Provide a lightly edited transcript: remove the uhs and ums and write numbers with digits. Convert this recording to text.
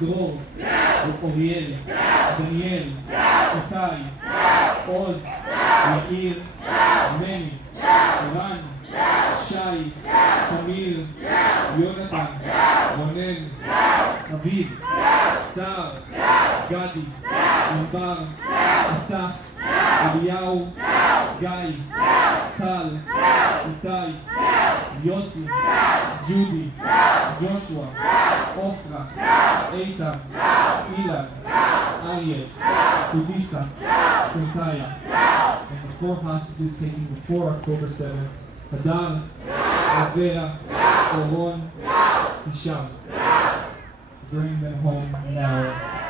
דרור, אוריאל, דניאל, איתי, עוז, יאיר, מני, רן, שי, תמיר, יונתן, רונן, אביב, שר, גדי, ענבר, אסף, אליהו, גיא, טל, איתי, יוסי, ג'ודי, ג'ושוע, עופרה, איתן, אילן, אריה, סודיסה, סונטאיה. And the 4 hostages taken before October 7th, Hadar, Rivera, Oron, Hisham. Bring them home now.